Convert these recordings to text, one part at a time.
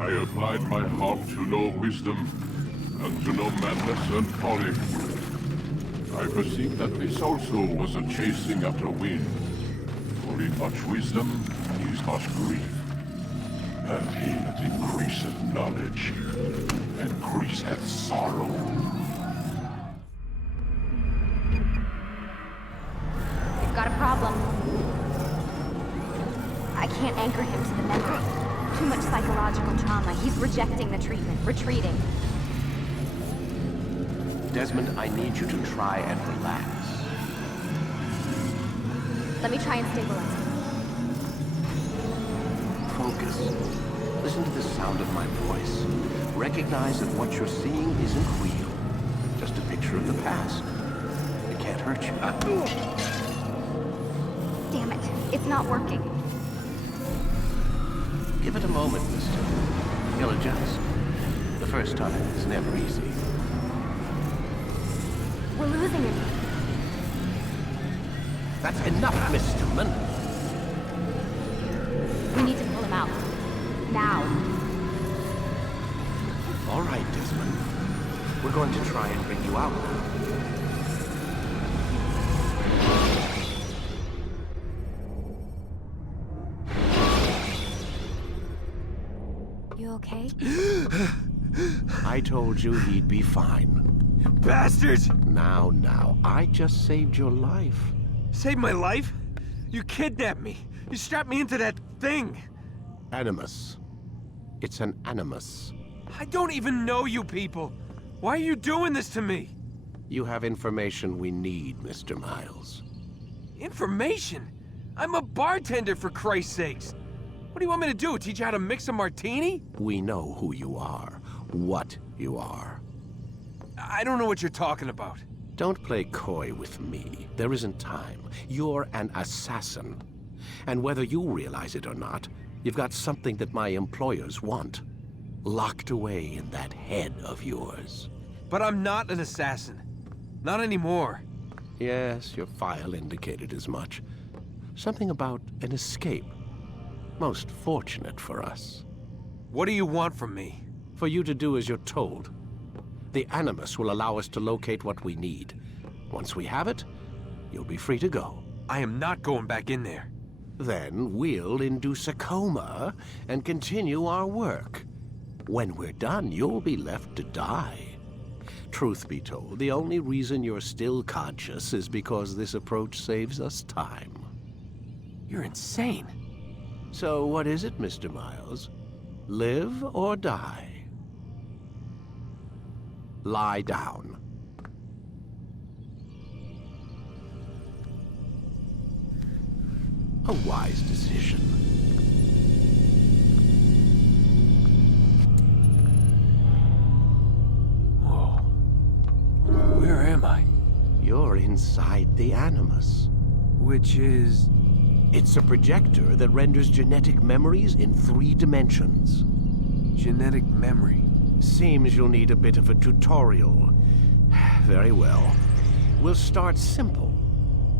I applied my heart to know wisdom, and to know madness and folly. I perceived that this also was a chasing after wind. For in much wisdom is much grief. And he that increaseth knowledge, increaseth sorrow. We've got a problem. I can't anchor him to the memory. Too much psychological trauma. He's rejecting the treatment, retreating. Desmond, I need you to try and relax. Let me try and stabilize him. Focus. Listen to the sound of my voice. Recognize that what you're seeing isn't real. Just a picture of the past. It can't hurt you. Damn it. It's not working. Give it a moment, mister. He'll adjust. The first time is never easy. We're losing him. That's enough, Mr. Mann. We need to pull him out. Now. All right, Desmond. We're going to try and bring you out now. You okay? I told you he'd be fine. Bastards! Now, I just saved your life. Saved my life? You kidnapped me. You strapped me into that thing. Animus. It's an animus. I don't even know you people. Why are you doing this to me? You have information we need, Mr. Miles. Information? I'm a bartender, for Christ's sakes. What do you want me to do? Teach you how to mix a martini? We know who you are, what you are. I don't know what you're talking about. Don't play coy with me. There isn't time. You're an assassin. And whether you realize it or not, you've got something that my employers want. Locked away in that head of yours. But I'm not an assassin. Not anymore. Yes, your file indicated as much. Something about an escape. Most fortunate for us. What do you want from me? For you to do as you're told. The Animus will allow us to locate what we need. Once we have it, you'll be free to go. I am not going back in there. Then we'll induce a coma and continue our work. When we're done, you'll be left to die. Truth be told, the only reason you're still conscious is because this approach saves us time. You're insane. So what is it, Mr. Miles? Live or die? Lie down. A wise decision. Whoa. Where am I? You're inside the Animus. Which is... It's a projector that renders genetic memories in 3 dimensions. genetic memory. Seems you'll need a bit of a tutorial. Very well. We'll start simple.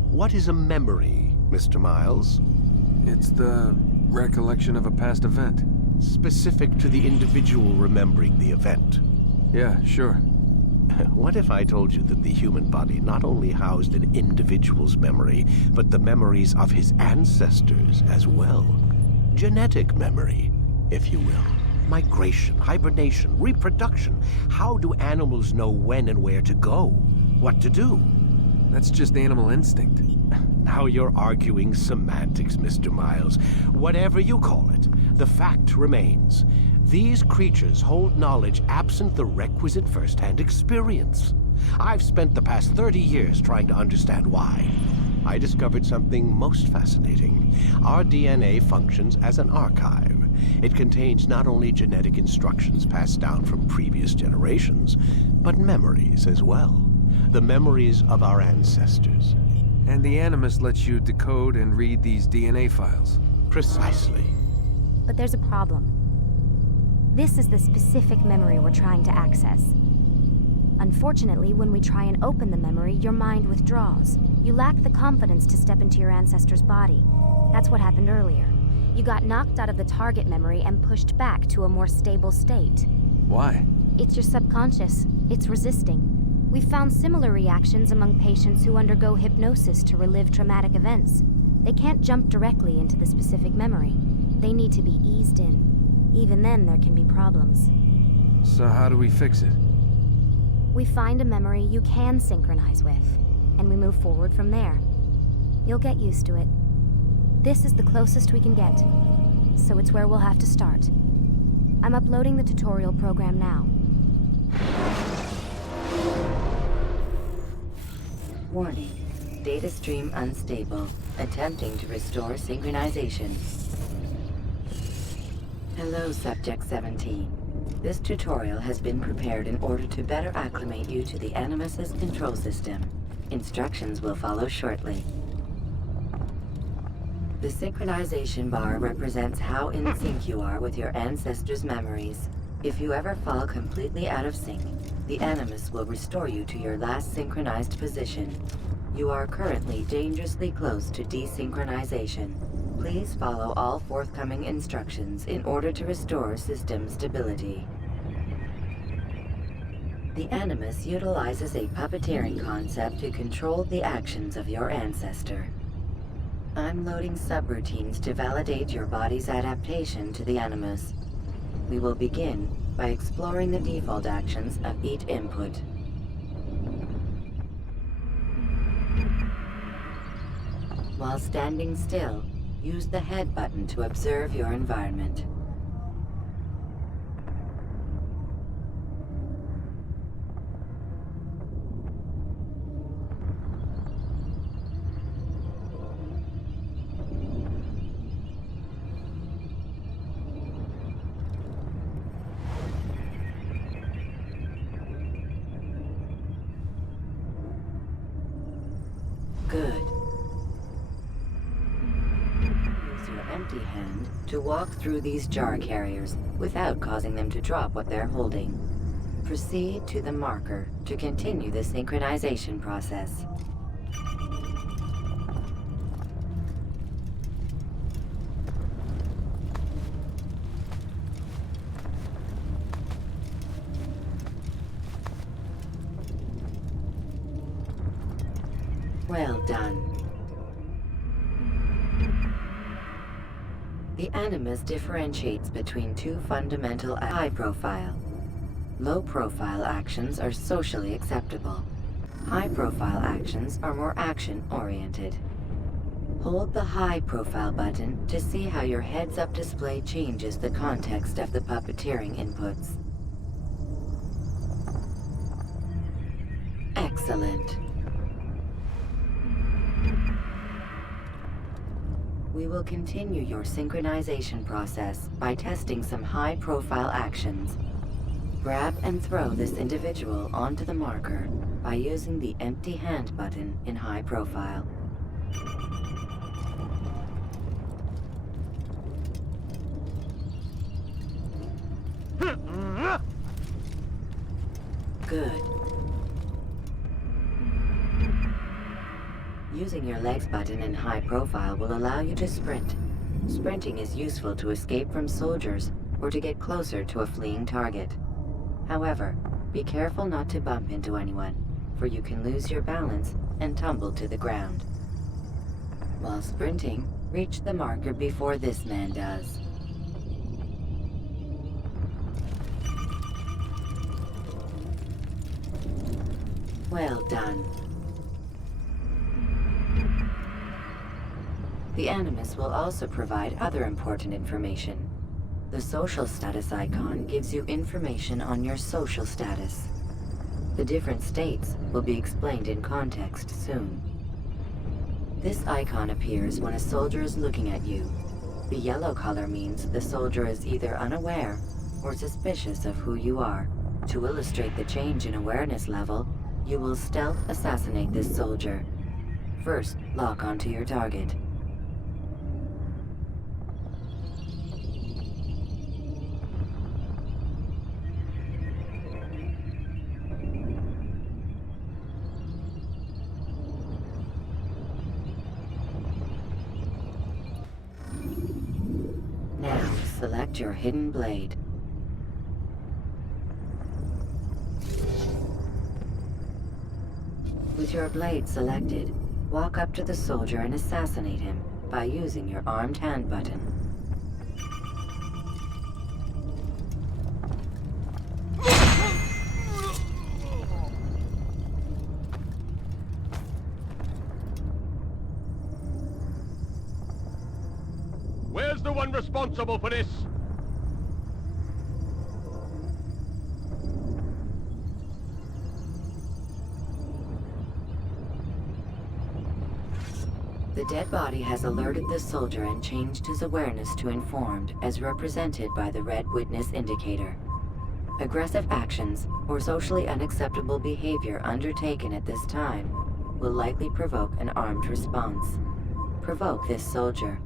What is a memory, Mr. Miles? It's the recollection of a past event. Specific to the individual remembering the event. Yeah, sure. What if I told you that the human body not only housed an individual's memory, but the memories of his ancestors as well? Genetic memory, if you will. Migration, hibernation, reproduction. How do animals know when and where to go? What to do? That's just animal instinct. Now you're arguing semantics, Mr. Miles. Whatever you call it, the fact remains. These creatures hold knowledge absent the requisite first-hand experience. I've spent the past 30 years trying to understand why. I discovered something most fascinating. Our DNA functions as an archive. It contains not only genetic instructions passed down from previous generations, but memories as well. The memories of our ancestors. And the Animus lets you decode and read these DNA files. Precisely. But there's a problem. This is the specific memory we're trying to access. Unfortunately, when we try and open the memory, your mind withdraws. You lack the confidence to step into your ancestor's body. That's what happened earlier. You got knocked out of the target memory and pushed back to a more stable state. Why? It's your subconscious. It's resisting. We've found similar reactions among patients who undergo hypnosis to relive traumatic events. They can't jump directly into the specific memory. They need to be eased in. Even then, there can be problems. So how do we fix it? We find a memory you can synchronize with, and we move forward from there. You'll get used to it. This is the closest we can get, so it's where we'll have to start. I'm uploading the tutorial program now. Warning. Data stream unstable. Attempting to restore synchronization. Hello, Subject 17. This tutorial has been prepared in order to better acclimate you to the Animus's control system. Instructions will follow shortly. The synchronization bar represents how in sync you are with your ancestors' memories. If you ever fall completely out of sync, the Animus will restore you to your last synchronized position. You are currently dangerously close to desynchronization. Please follow all forthcoming instructions in order to restore system stability. The Animus utilizes a puppeteering concept to control the actions of your ancestor. I'm loading subroutines to validate your body's adaptation to the Animus. We will begin by exploring the default actions of each input. While standing still, use the head button to observe your environment. Good. Use your empty hand to walk through these jar carriers without causing them to drop what they're holding. Proceed to the marker to continue the synchronization process. Well done. The Animus differentiates between two fundamental high-profile. Low-profile actions are socially acceptable. High-profile actions are more action-oriented. Hold the high-profile button to see how your heads-up display changes the context of the puppeteering inputs. Excellent. We will continue your synchronization process by testing some high-profile actions. Grab and throw this individual onto the marker by using the empty hand button in high profile. Good. Using your legs button in high profile will allow you to sprint. Sprinting is useful to escape from soldiers or to get closer to a fleeing target. However, be careful not to bump into anyone, for you can lose your balance and tumble to the ground. While sprinting, reach the marker before this man does. Well done. The Animus will also provide other important information. The social status icon gives you information on your social status. The different states will be explained in context soon. This icon appears when a soldier is looking at you. The yellow color means the soldier is either unaware or suspicious of who you are. To illustrate the change in awareness level, you will stealth assassinate this soldier. First, lock onto your target. Select your hidden blade. With your blade selected, walk up to the soldier and assassinate him by using your armed hand button. Where's the one responsible for this? The dead body has alerted the soldier and changed his awareness to informed, as represented by the red witness indicator. Aggressive actions or socially unacceptable behavior undertaken at this time will likely provoke an armed response. Provoke this soldier.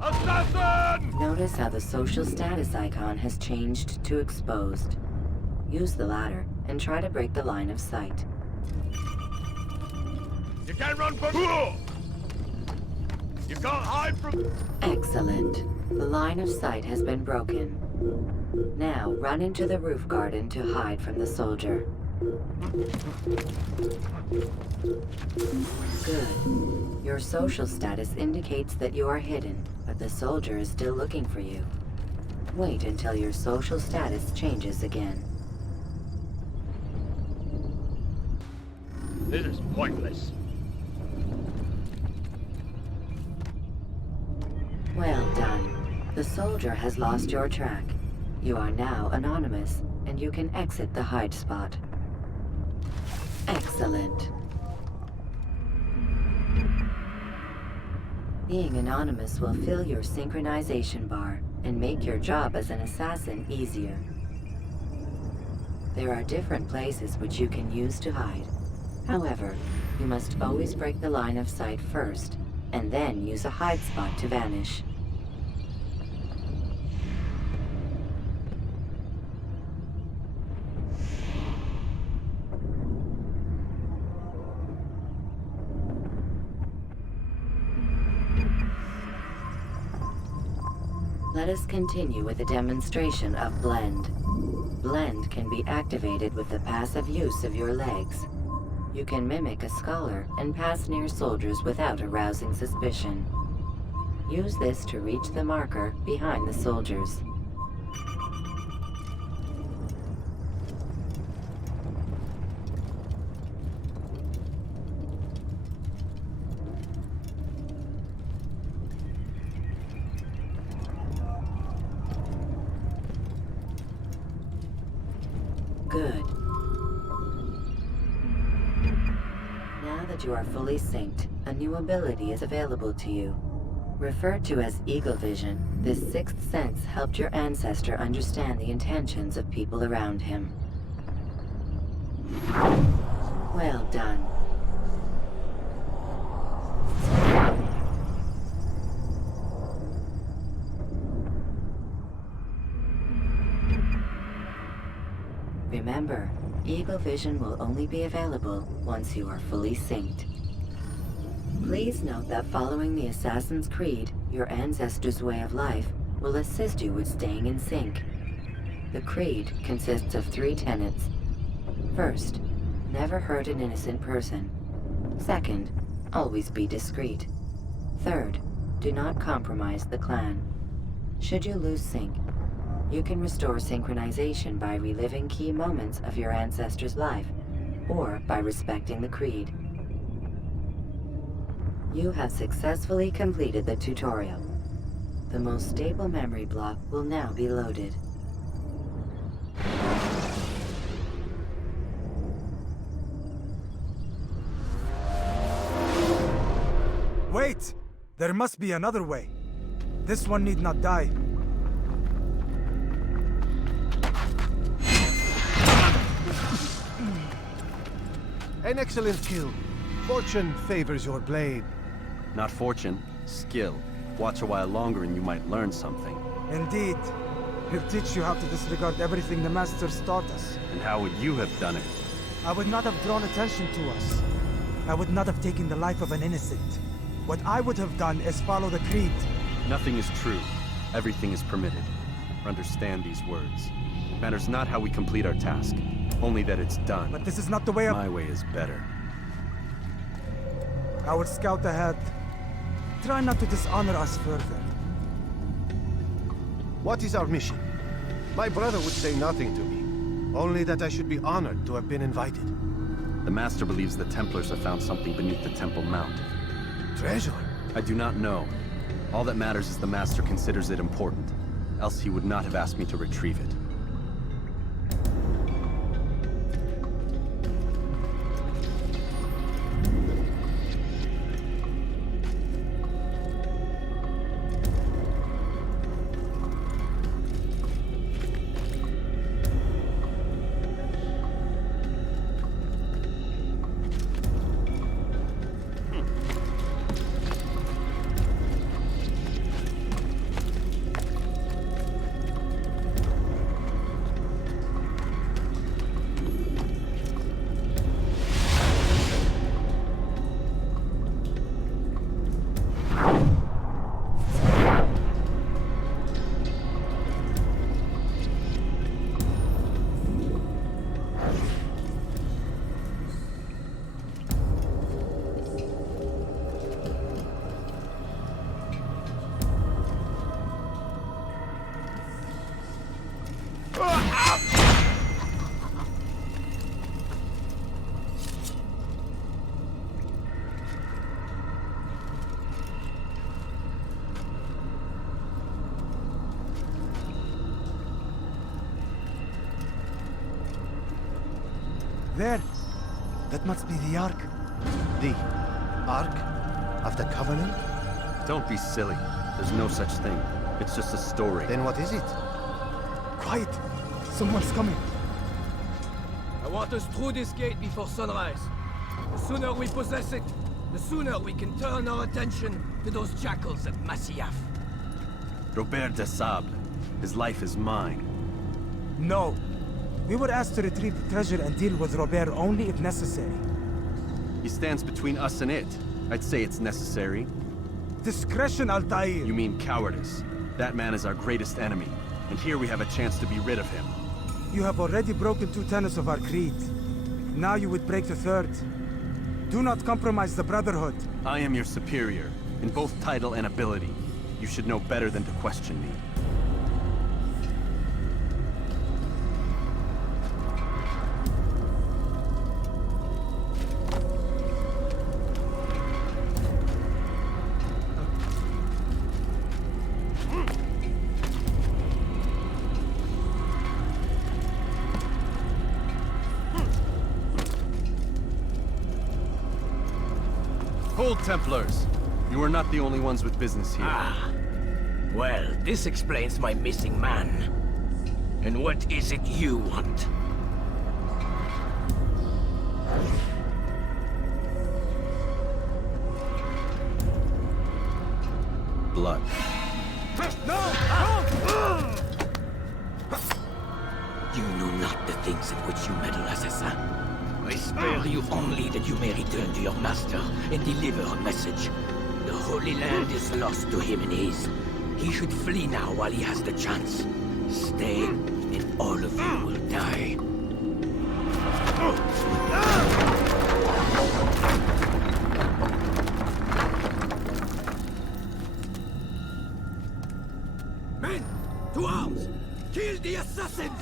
Assassin! Notice how the social status icon has changed to exposed. Use the ladder and try to break the line of sight. You can't run from... You can't hide from... Excellent. The line of sight has been broken. Now run into the roof garden to hide from the soldier. Good. Your social status indicates that you are hidden, but the soldier is still looking for you. Wait until your social status changes again. This is pointless. Well done. The soldier has lost your track. You are now anonymous, and you can exit the hide spot. Excellent. Being anonymous will fill your synchronization bar and make your job as an assassin easier. There are different places which you can use to hide. However, you must always break the line of sight first, and then use a hide spot to vanish. Let us continue with a demonstration of Blend. Blend can be activated with the passive use of your legs. You can mimic a scholar and pass near soldiers without arousing suspicion. Use this to reach the marker behind the soldiers. Good. Now that you are fully synced, a new ability is available to you. Referred to as Eagle Vision, this sixth sense helped your ancestor understand the intentions of people around him. Well done. Remember, Eagle Vision will only be available once you are fully synced. Please note that following the Assassin's Creed, your ancestors' way of life will assist you with staying in sync. The Creed consists of 3 tenets. First, never hurt an innocent person. Second, always be discreet. Third, do not compromise the clan. Should you lose sync, you can restore synchronization by reliving key moments of your ancestor's life, or by respecting the Creed. You have successfully completed the tutorial. The most stable memory block will now be loaded. Wait! There must be another way. This one need not die. An excellent kill. Fortune favors your blade. Not fortune, skill. Watch a while longer and you might learn something. Indeed. He'll teach you how to disregard everything the Masters taught us. And how would you have done it? I would not have drawn attention to us. I would not have taken the life of an innocent. What I would have done is follow the Creed. Nothing is true. Everything is permitted. Understand these words. It matters not how we complete our task, only that it's done. But this is not the way of... My way is better. Our scout ahead. Try not to dishonor us further. What is our mission? My brother would say nothing to me. Only that I should be honored to have been invited. The Master believes the Templars have found something beneath the Temple Mount. Treasure? I do not know. All that matters is the Master considers it important. Else he would not have asked me to retrieve it. There. That must be the Ark. The Ark of the Covenant? Don't be silly. There's no such thing. It's just a story. Then what is it? Quiet. Someone's coming. I want us through this gate before sunrise. The sooner we possess it, the sooner we can turn our attention to those jackals at Masyaf. Robert de Sable. His life is mine. No. We were asked to retrieve the treasure and deal with Robert only if necessary. He stands between us and it. I'd say it's necessary. Discretion, Altair! You mean cowardice. That man is our greatest enemy, and here we have a chance to be rid of him. You have already broken 2 tenets of our creed. Now you would break the 3rd. Do not compromise the Brotherhood. I am your superior, in both title and ability. You should know better than to question me. Hold, Templars! You are not the only ones with business here. Ah. Well, this explains my missing man. And what is it you want? Blood. You know not the things in which you meddle, Assassin. I spare you only that you may return to your master and deliver a message. The Holy Land is lost to him and his. He should flee now while he has the chance. Stay, and all of you will die. Men, to arms! Kill the assassins!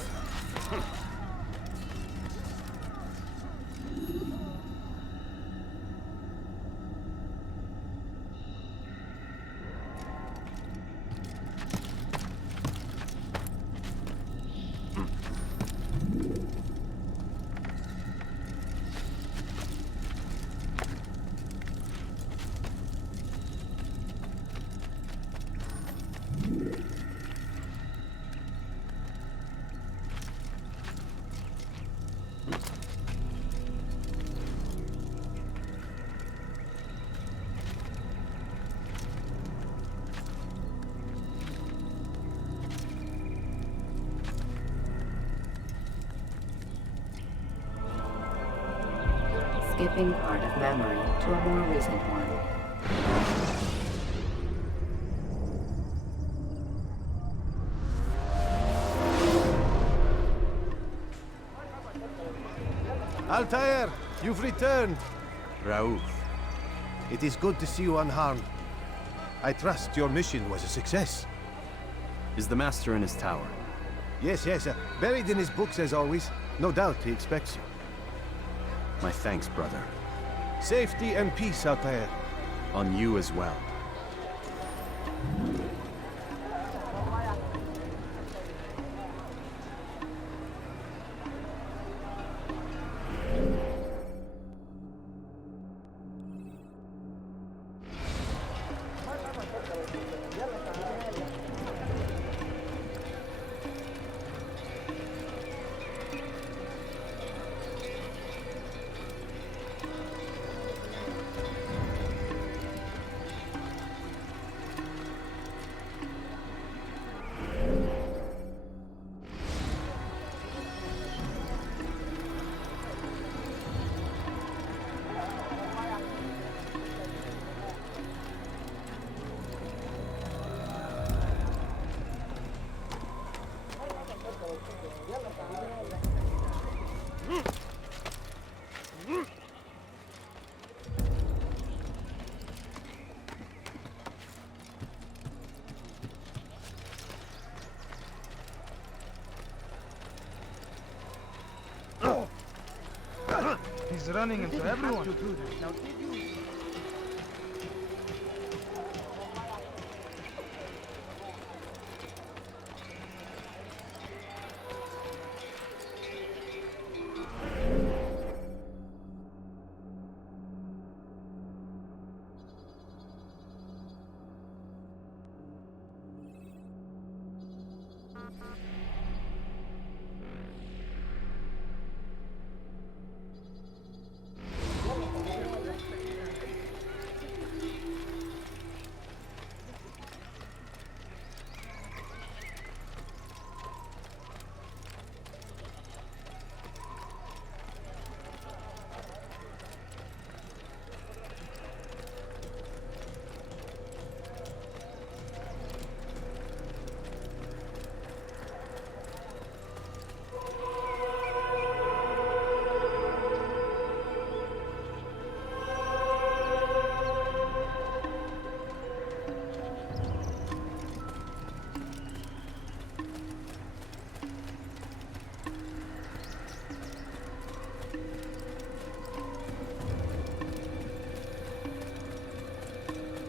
Skipping part of memory to a more recent one. Altair, you've returned. Raouf. It is good to see you unharmed. I trust your mission was a success. Is the Master in his tower? Yes, buried in his books as always. No doubt he expects you. My thanks, brother. Safety and peace, Altair. On you as well. He's running into everyone.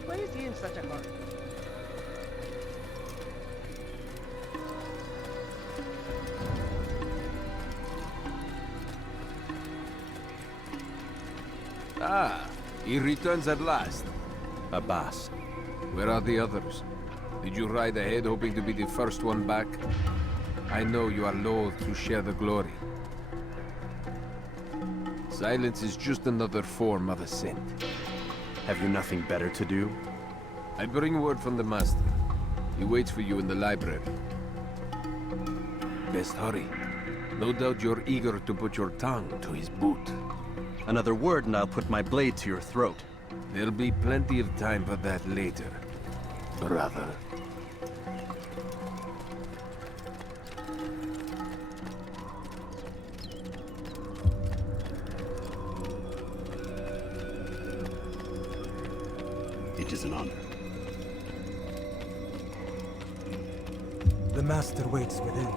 Why is he in such a hurry? Ah, he returns at last. Abbas. Where are the others? Did you ride ahead hoping to be the first one back? I know you are loath to share the glory. Silence is just another form of assent. Have you nothing better to do? I bring word from the Master. He waits for you in the library. Best hurry. No doubt you're eager to put your tongue to his boot. Another word and I'll put my blade to your throat. There'll be plenty of time for that later, brother. It is an honor. The Master waits within.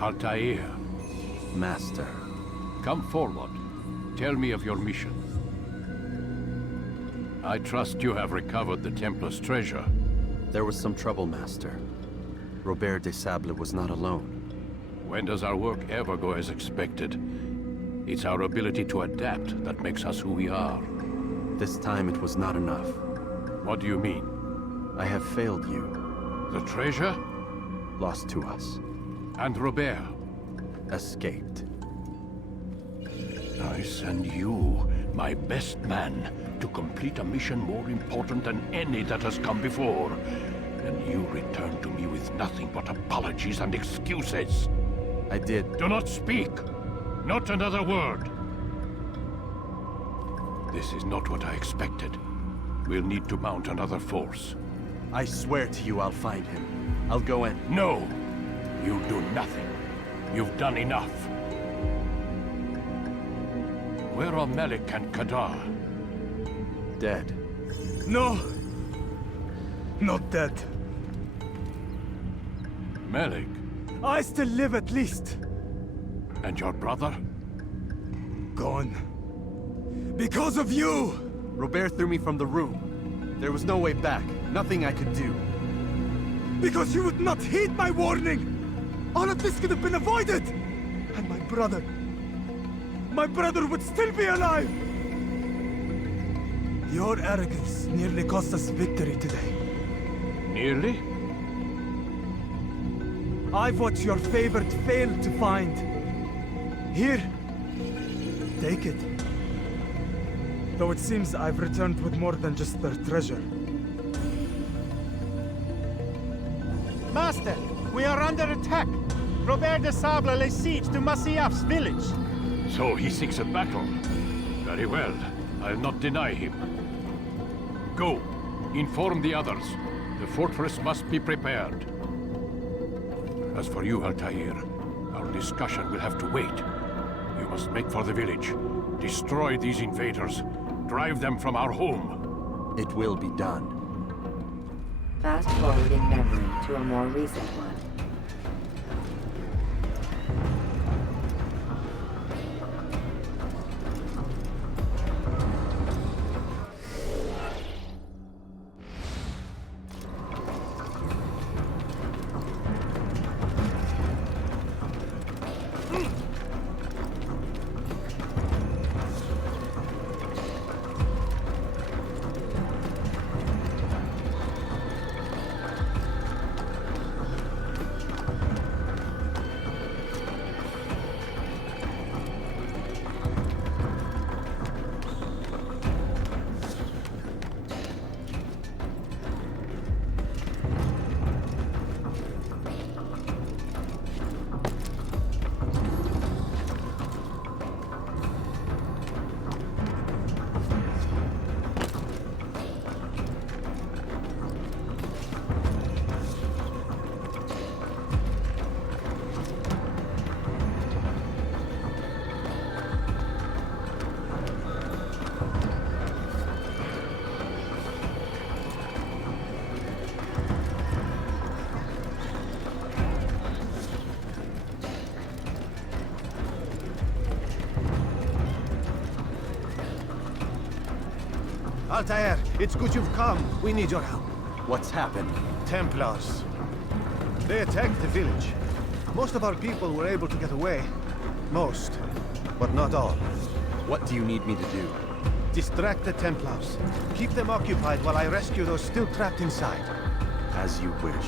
Altair, Master. come forward. Tell me of your mission. I trust you have recovered the Templars' treasure. There was some trouble, Master. Robert de Sable was not alone. When does our work ever go as expected? It's our ability to adapt that makes us who we are. This time it was not enough. What do you mean? I have failed you. The treasure? Lost to us. And Robert? Escaped. I send you, my best man, to complete a mission more important than any that has come before. And you return to me with nothing but apologies and excuses. I did. Do not speak! Not another word! This is not what I expected. We'll need to mount another force. I swear to you I'll find him. I'll go in. No! You'll do nothing. You've done enough. Where are Melik and Kadar? Dead. No! Not dead. Melik? I still live at least. And your brother? Gone. Because of you! Robert threw me from the room. There was no way back. Nothing I could do. Because you would not heed my warning! All of this could have been avoided! And my brother would still be alive! Your arrogance nearly cost us victory today. Nearly? I've what your favorite failed to find. Here, take it. Though it seems I've returned with more than just their treasure. Master, we are under attack. Robert de Sable lays siege to Masyaf's village. So he seeks a battle. Very well. I'll not deny him. Go. Inform the others. The fortress must be prepared. As for you, Altair, our discussion will have to wait. You must make for the village. Destroy these invaders. Drive them from our home. It will be done. Fast-forwarding memory to a more recent one. Altair, it's good you've come. We need your help. What's happened? Templars. They attacked the village. Most of our people were able to get away. Most, but not all. What do you need me to do? Distract the Templars. Keep them occupied while I rescue those still trapped inside. As you wish.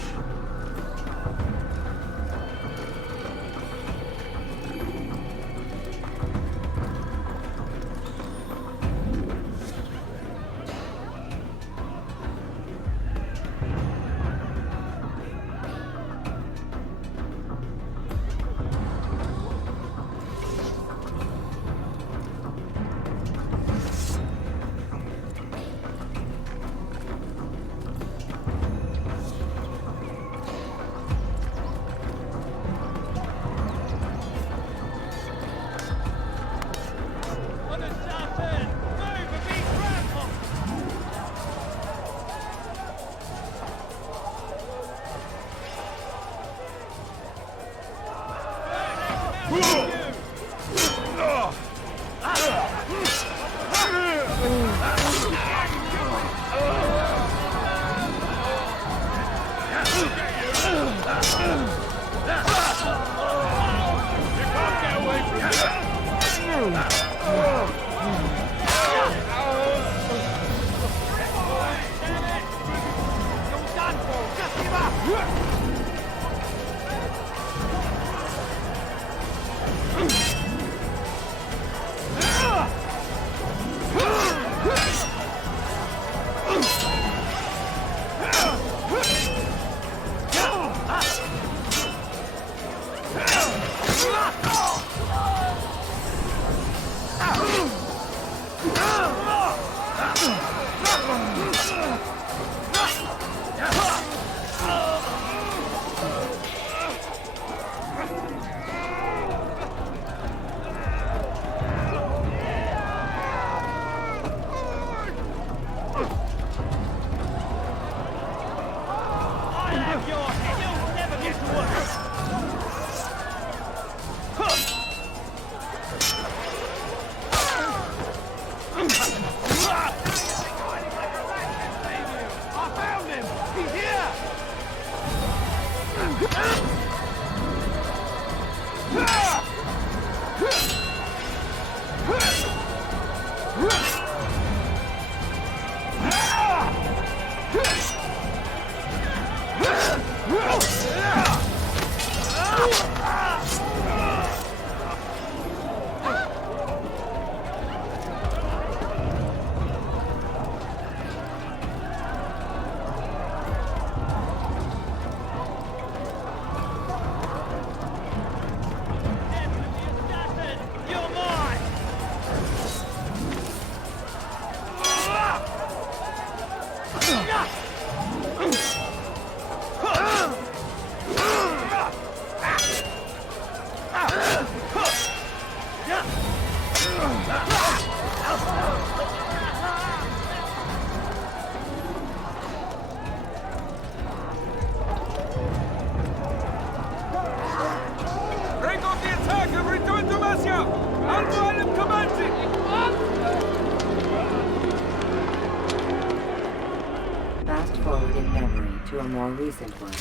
Fast forward in memory to a more recent one.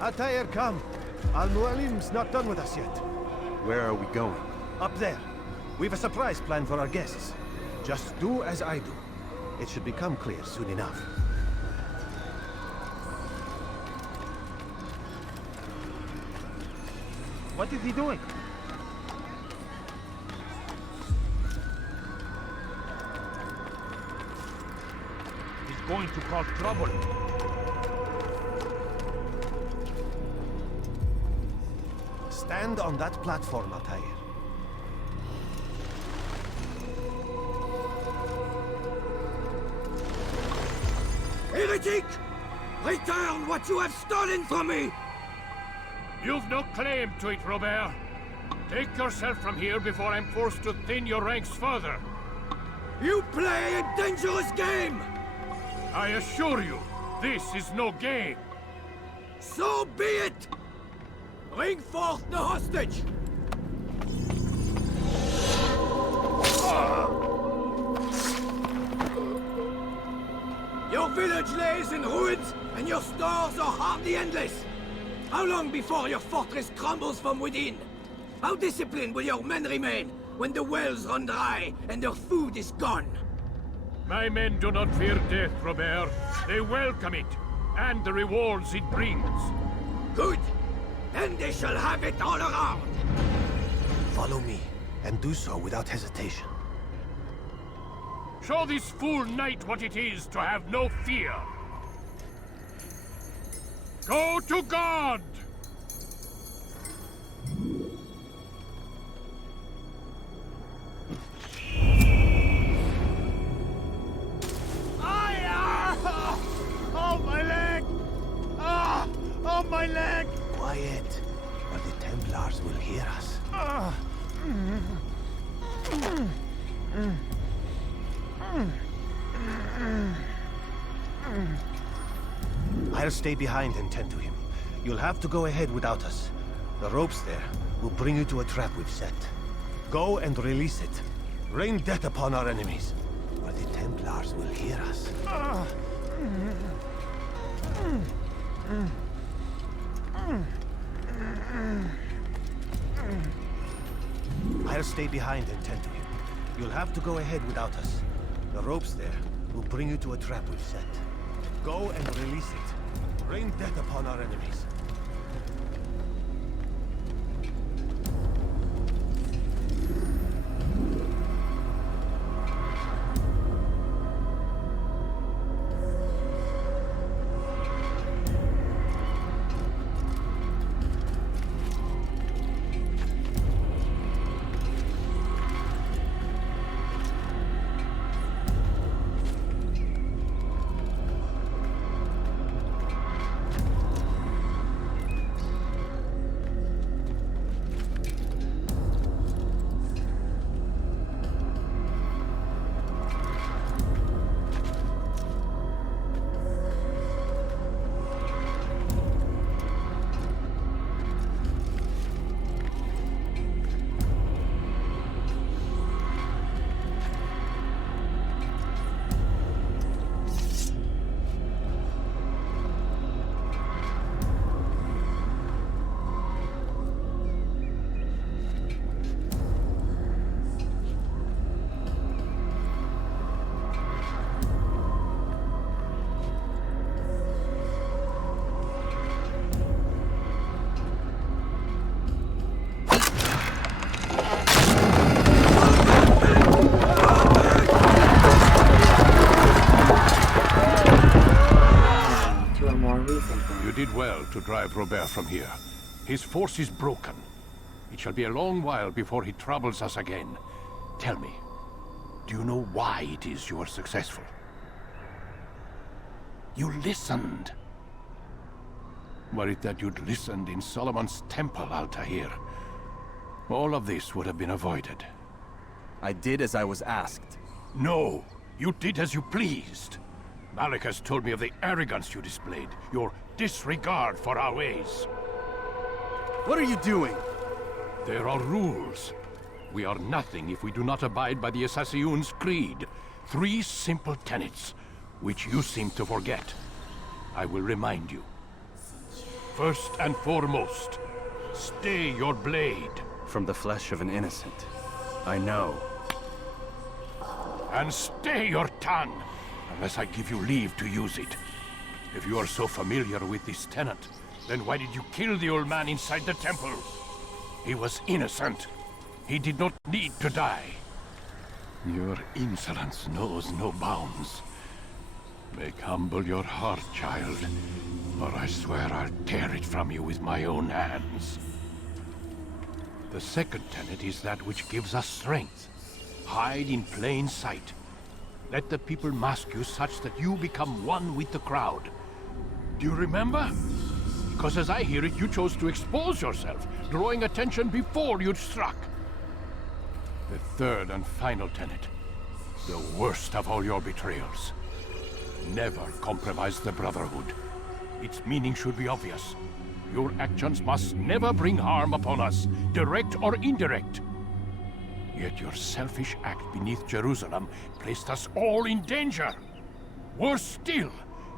Altair, come. Al-Mualim's not done with us yet. Where are we going? Up there. We've a surprise plan for our guests. Just do as I do. It should become clear soon enough. What is he doing? He's going to cause trouble. Stand on that platform, Altair. Heretic! Return what you have stolen from me! You've no claim to it, Robert. Take yourself from here before I'm forced to thin your ranks further. You play a dangerous game! I assure you, this is no game. So be it! Bring forth the hostage! Your village lays in ruins, and your stores are hardly endless. How long before your fortress crumbles from within? How disciplined will your men remain when the wells run dry and their food is gone? My men do not fear death, Robert. They welcome it, and the rewards it brings. Good! Then they shall have it all around! Follow me, and do so without hesitation. Show this fool knight what it is to have no fear. Go to God! Oh, my leg! Ah! Oh, my leg! Quiet, or the Templars will hear us. I'll stay behind and tend to him. You'll have to go ahead without us. The ropes there will bring you to a trap we've set. Go and release it. Rain death upon our enemies, or the Templars will hear us. I'll stay behind and tend to him. You'll have to go ahead without us. The ropes there will bring you to a trap we've set. Go and release it. Rain death upon our enemies. well to drive Robert from here. His force is broken. It shall be a long while before he troubles us again. Tell me, do you know why it is you are successful? You listened. Were it that you'd listened in Solomon's temple, Altair, all of this would have been avoided. I did as I was asked. No, you did as you pleased. Malik has told me of the arrogance you displayed, your disregard for our ways. What are you doing? There are rules. We are nothing if we do not abide by the Assassin's creed. 3 simple tenets, which you seem to forget. I will remind you. First and foremost, stay your blade. From the flesh of an innocent. I know. And stay your tongue, unless I give you leave to use it. If you are so familiar with this tenet, then why did you kill the old man inside the temple? He was innocent. He did not need to die. Your insolence knows no bounds. Make humble your heart, child, or I swear I'll tear it from you with my own hands. The second tenet is that which gives us strength. Hide in plain sight. Let the people mask you such that you become one with the crowd. Do you remember? Because as I hear it, you chose to expose yourself, drawing attention before you'd struck. The third and final tenet, the worst of all your betrayals. Never compromise the Brotherhood. Its meaning should be obvious. Your actions must never bring harm upon us, direct or indirect. Yet your selfish act beneath Jerusalem placed us all in danger. Worse still,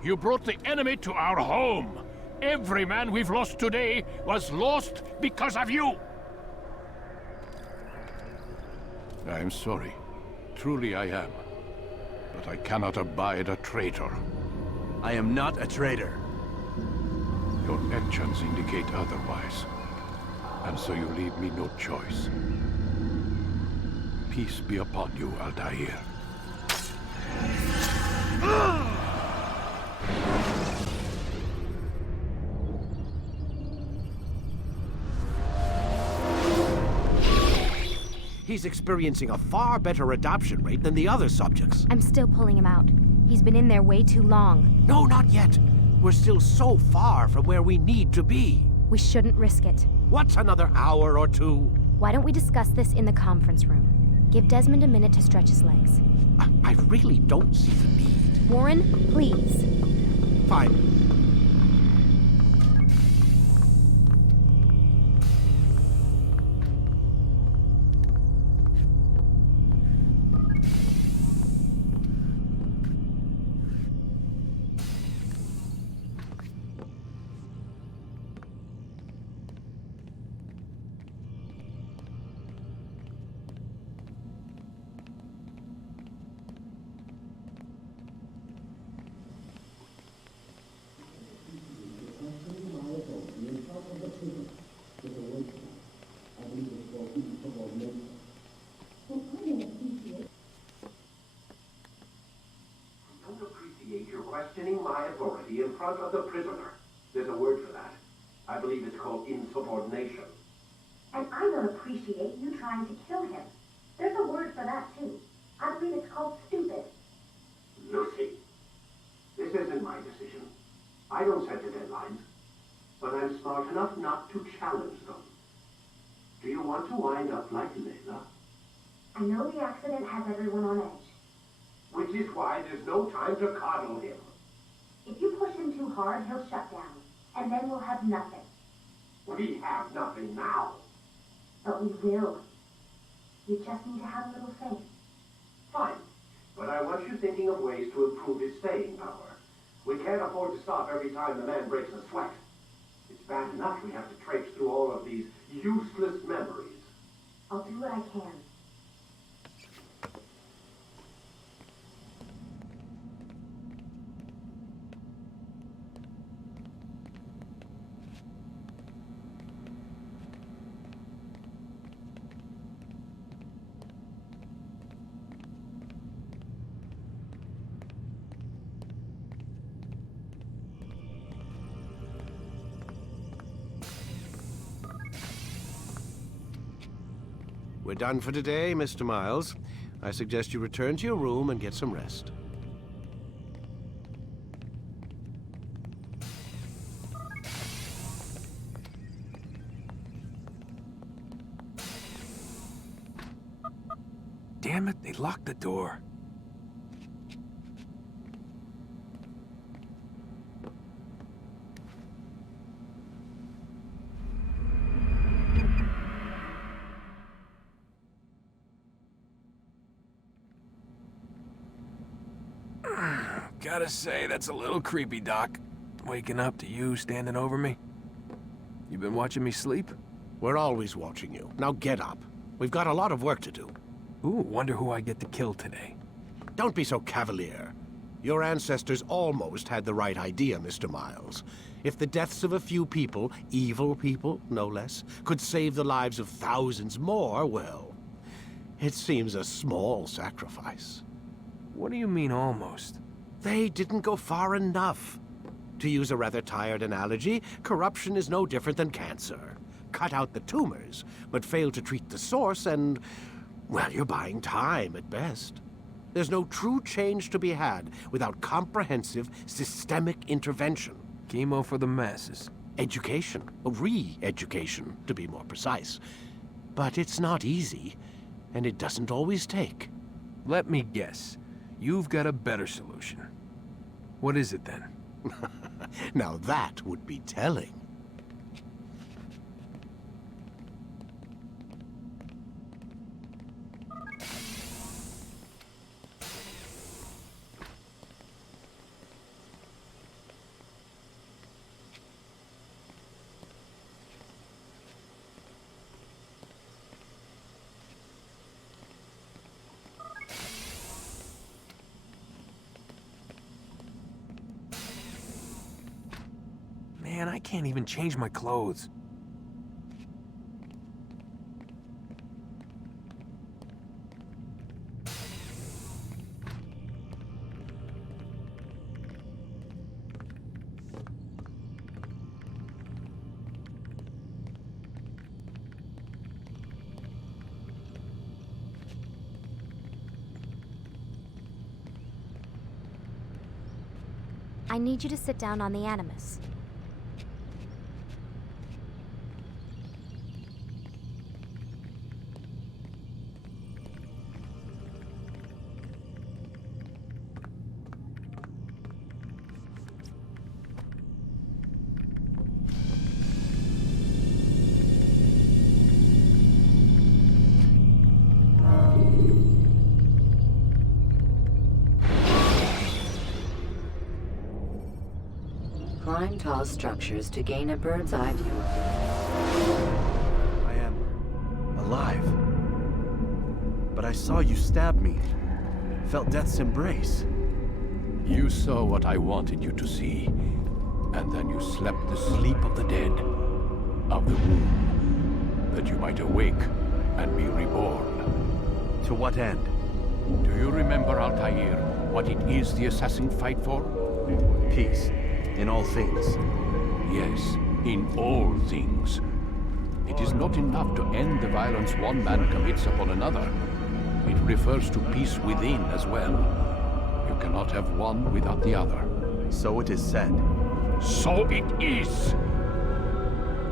you brought the enemy to our home. Every man we've lost today was lost because of you. I am sorry. Truly I am. But I cannot abide a traitor. I am not a traitor. Your actions indicate otherwise. And so you leave me no choice. Peace be upon you, Altair. He's experiencing a far better adoption rate than the other subjects. I'm still pulling him out. He's been in there way too long. No, not yet. We're still so far from where we need to be. We shouldn't risk it. What's another hour or 2? Why don't we discuss this in the conference room? Give Desmond a minute to stretch his legs. I really don't see the need. Warren, please. Fine. Questioning my authority in front of the prisoner. There's a word for that. I believe it's called insubordination. And I don't appreciate you trying to kill him. There's a word for that, too. I believe it's called stupid. Lucy, this isn't my decision. I don't set the deadlines. But I'm smart enough not to challenge them. Do you want to wind up like Layla? I know the accident has everyone on edge. Which is why there's no time to coddle him. If you push him too hard, he'll shut down. And then we'll have nothing. We have nothing now. But we will. You just need to have a little faith. Fine. But I want you thinking of ways to improve his staying power. We can't afford to stop every time the man breaks a sweat. It's bad enough we have to traipse through all of these useless memories. I'll do what I can. We're done for today, Mr. Miles. I suggest you return to your room and get some rest. Damn it, they locked the door. Gotta say, that's a little creepy, Doc. Waking up to you standing over me. You been watching me sleep? We're always watching you. Now get up. We've got a lot of work to do. Ooh, wonder who I get to kill today. Don't be so cavalier. Your ancestors almost had the right idea, Mr. Miles. If the deaths of a few people, evil people, no less, could save the lives of thousands more, well, it seems a small sacrifice. What do you mean, almost? They didn't go far enough. To use a rather tired analogy, corruption is no different than cancer. Cut out the tumors, but fail to treat the source and, well, you're buying time at best. There's no true change to be had without comprehensive, systemic intervention. Chemo for the masses. Education, re-education, to be more precise. But it's not easy, and it doesn't always take. Let me guess. You've got a better solution. What is it then? Now that would be telling. Man, I can't even change my clothes. I need you to sit down on the Animus. Climb tall structures to gain a bird's eye view. I am alive. But I saw you stab me. Felt death's embrace. You saw what I wanted you to see, and then you slept the sleep of the dead, of the womb, that you might awake and be reborn. To what end? Do you remember, Altair, what it is the assassin fight for? Peace. In all things. Yes, in all things. It is not enough to end the violence one man commits upon another. It refers to peace within as well. You cannot have one without the other. So it is said. So it is!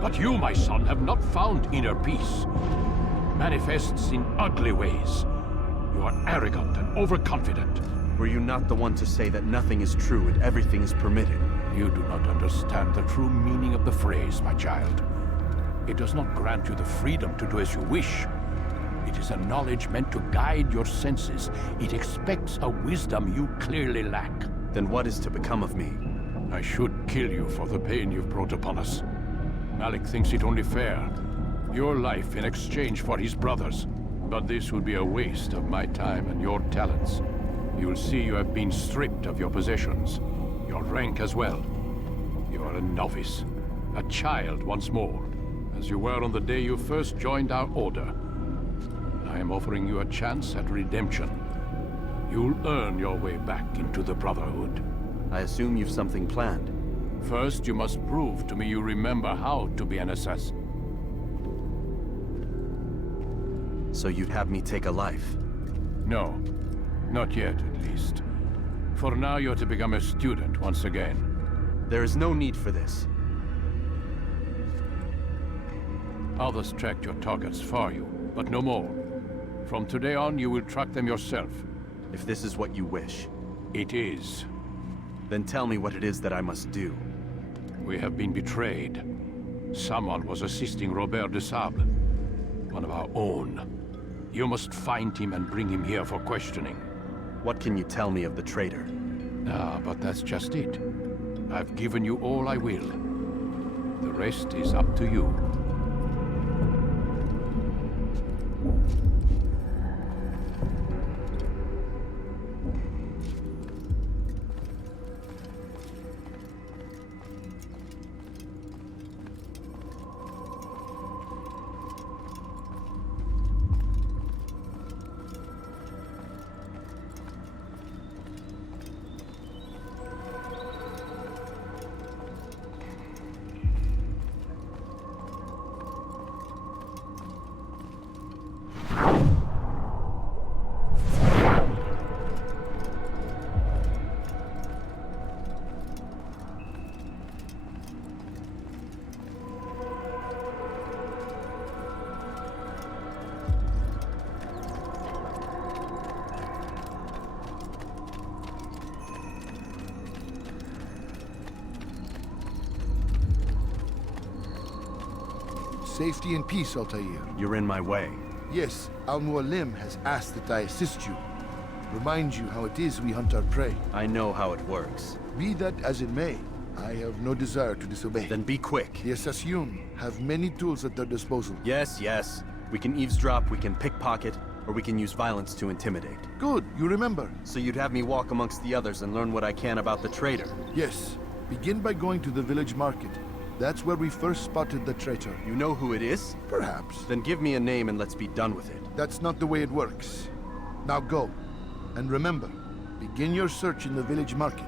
But you, my son, have not found inner peace. It manifests in ugly ways. You are arrogant and overconfident. Were you not the one to say that nothing is true and everything is permitted? You do not understand the true meaning of the phrase, my child. It does not grant you the freedom to do as you wish. It is a knowledge meant to guide your senses. It expects a wisdom you clearly lack. Then what is to become of me? I should kill you for the pain you've brought upon us. Malik thinks it only fair. Your life in exchange for his brother's. But this would be a waste of my time and your talents. You'll see you have been stripped of your possessions. Your rank as well. You are a novice. A child once more. As you were on the day you first joined our order. I am offering you a chance at redemption. You'll earn your way back into the Brotherhood. I assume you've something planned. First, you must prove to me you remember how to be an assassin. So you'd have me take a life? No. Not yet, at least. For now, you're to become a student once again. There is no need for this. Others tracked your targets for you, but no more. From today on, you will track them yourself. If this is what you wish. It is. Then tell me what it is that I must do. We have been betrayed. Someone was assisting Robert de Sable, one of our own. You must find him and bring him here for questioning. What can you tell me of the traitor? Ah, but that's just it. I've given you all I will. The rest is up to you. Safety and peace, Altair. You're in my way. Yes, Al-Mualim has asked that I assist you. Remind you how it is we hunt our prey. I know how it works. Be that as it may, I have no desire to disobey. Then be quick. The Assassin have many tools at their disposal. Yes, yes. We can eavesdrop, we can pickpocket, or we can use violence to intimidate. Good, you remember. So you'd have me walk amongst the others and learn what I can about the traitor? Yes. Begin by going to the village market. That's where we first spotted the traitor. You know who it is? Perhaps. Then give me a name and let's be done with it. That's not the way it works. Now go. And remember, begin your search in the village market.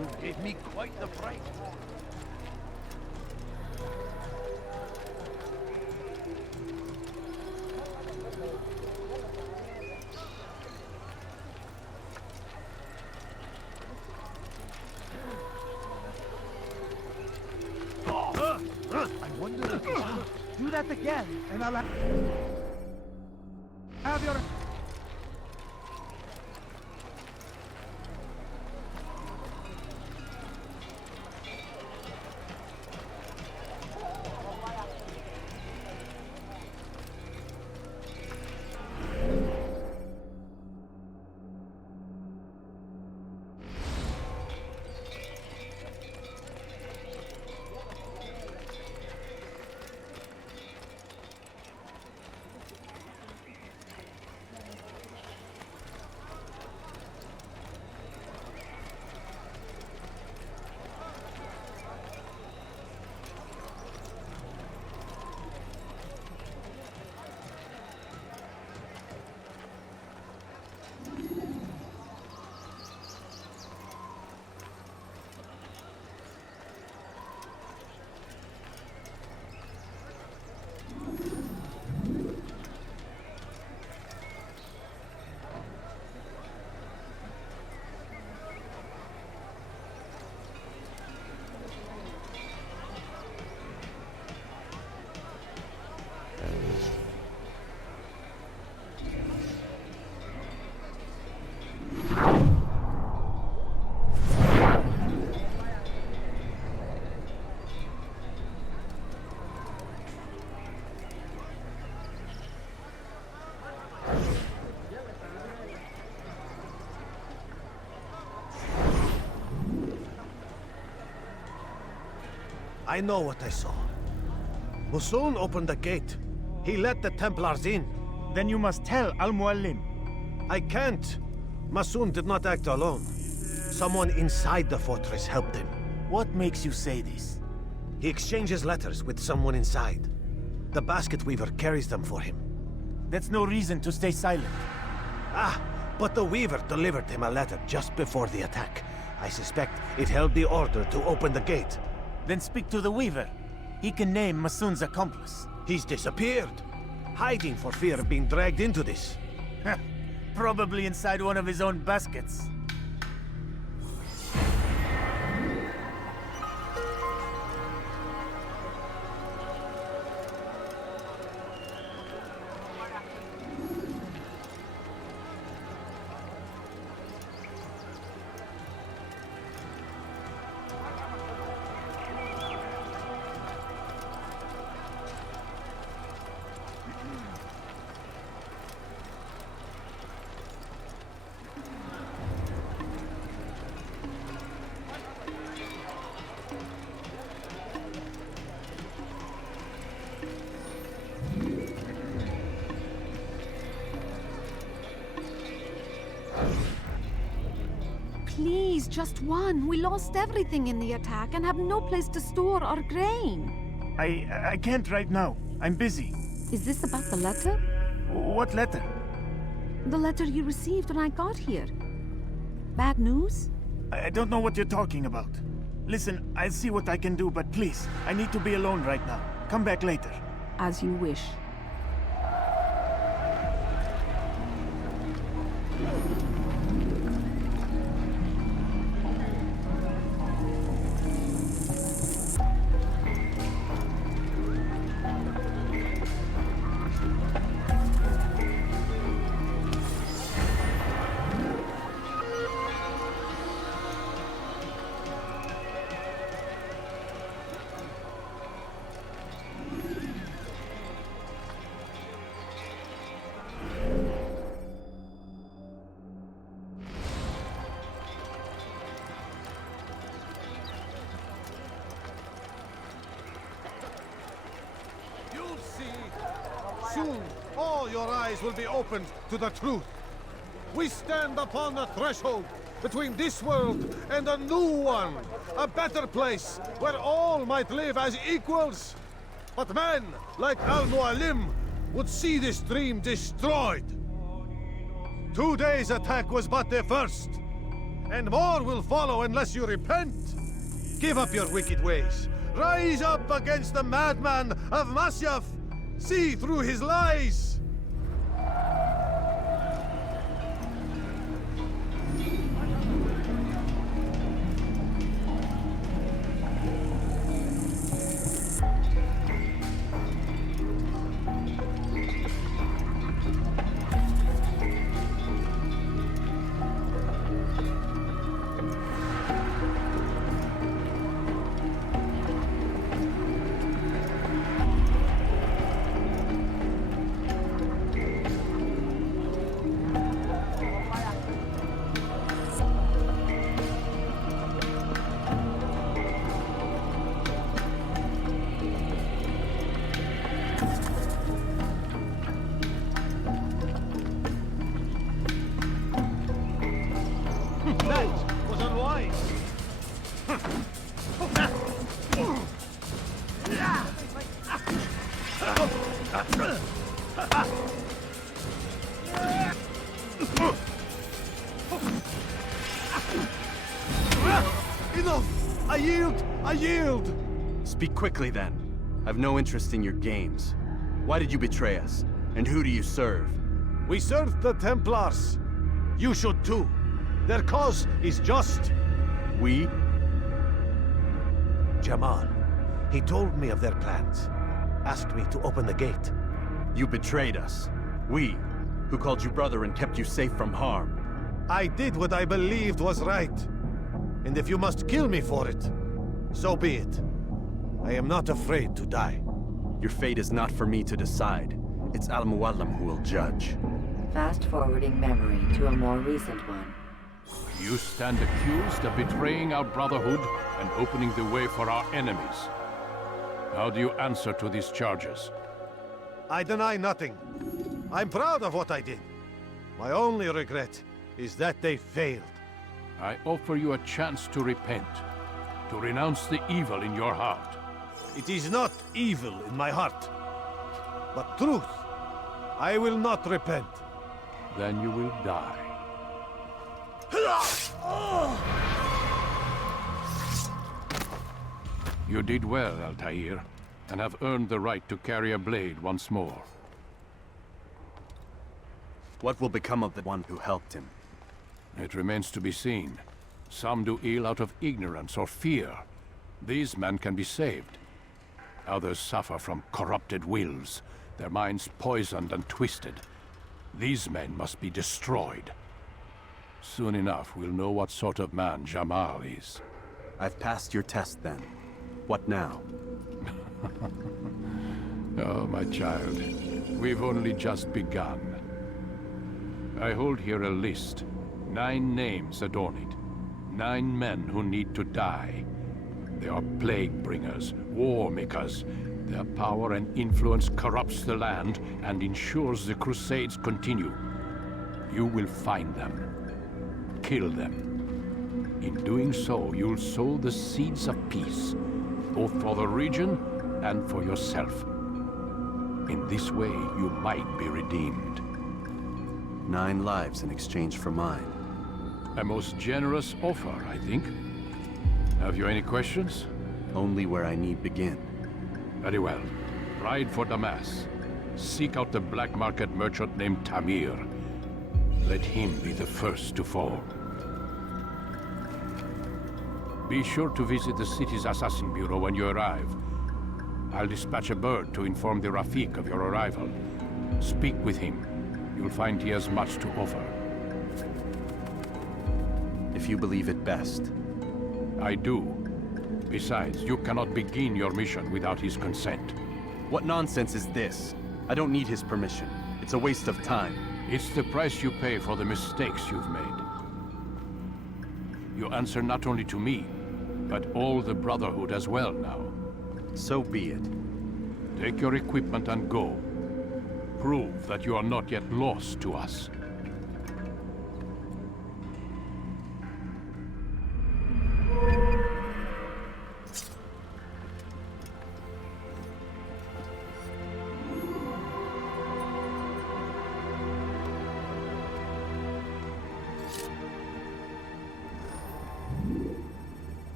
You gave me quite the fright. I wonder if you do that again, and I'll have your... I know what I saw. Masoon opened the gate. He let the Templars in. Then you must tell Al-Mualim. I can't. Masoon did not act alone. Someone inside the fortress helped him. What makes you say this? He exchanges letters with someone inside. The basket weaver carries them for him. That's no reason to stay silent. Ah, but the weaver delivered him a letter just before the attack. I suspect it held the order to open the gate. Then speak to the weaver. He can name Masoon's accomplice. He's disappeared, hiding for fear of being dragged into this. Probably inside one of his own baskets. Please, just one. We lost everything in the attack and have no place to store our grain. I can't right now. I'm busy. Is this about the letter? What letter? The letter you received when I got here. Bad news? I don't know what you're talking about. Listen, I'll see what I can do, but please, I need to be alone right now. Come back later. As you wish. Soon, all your eyes will be opened to the truth. We stand upon the threshold between this world and a new one. A better place where all might live as equals. But men like Al-Mualim would see this dream destroyed. Today's attack was but the first. And more will follow unless you repent. Give up your wicked ways. Rise up against the madman of Masyaf. See through his lies! Enough! I yield! I yield! Speak quickly, then. I've no interest in your games. Why did you betray us? And who do you serve? We serve the Templars. You should too. Their cause is just. We? Jamal. He told me of their plans. Asked me to open the gate. You betrayed us. We, who called you brother and kept you safe from harm. I did what I believed was right. And if you must kill me for it, so be it. I am not afraid to die. Your fate is not for me to decide. It's Al-Mualim who will judge. Fast-forwarding memory to a more recent one. You stand accused of betraying our brotherhood and opening the way for our enemies. How do you answer to these charges? I deny nothing. I'm proud of what I did. My only regret is that they failed. I offer you a chance to repent, to renounce the evil in your heart. It is not evil in my heart, but truth. I will not repent. Then you will die. You did well, Altair, and have earned the right to carry a blade once more. What will become of the one who helped him? It remains to be seen. Some do ill out of ignorance or fear. These men can be saved. Others suffer from corrupted wills, their minds poisoned and twisted. These men must be destroyed. Soon enough, we'll know what sort of man Jamal is. I've passed your test then. What now? Oh, my child. We've only just begun. I hold here a list. 9 names adorn it. 9 men who need to die. They are plague bringers, war makers. Their power and influence corrupts the land and ensures the Crusades continue. You will find them. Kill them. In doing so, you'll sow the seeds of peace, both for the region and for yourself. In this way, you might be redeemed. 9 lives in exchange for mine. A most generous offer, I think. Have you any questions? Only where I need begin. Very well. Ride for Damas. Seek out the black market merchant named Tamir. Let him be the first to fall. Be sure to visit the city's assassin bureau when you arrive. I'll dispatch a bird to inform the Rafik of your arrival. Speak with him. You'll find he has much to offer. If you believe it best. I do. Besides, you cannot begin your mission without his consent. What nonsense is this? I don't need his permission. It's a waste of time. It's the price you pay for the mistakes you've made. You answer not only to me, but all the Brotherhood as well now. So be it. Take your equipment and go. Prove that you are not yet lost to us.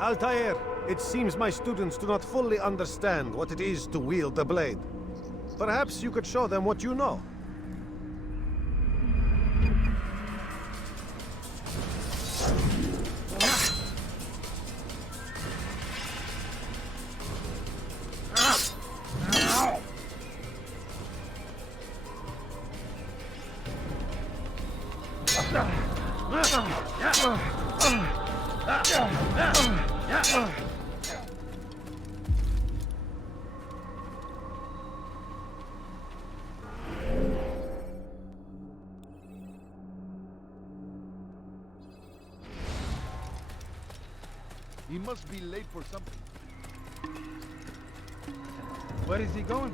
Altair, it seems my students do not fully understand what it is to wield the blade. Perhaps you could show them what you know. He must be late for something. Where is he going?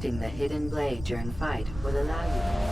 Detecting the hidden blade during fight will allow you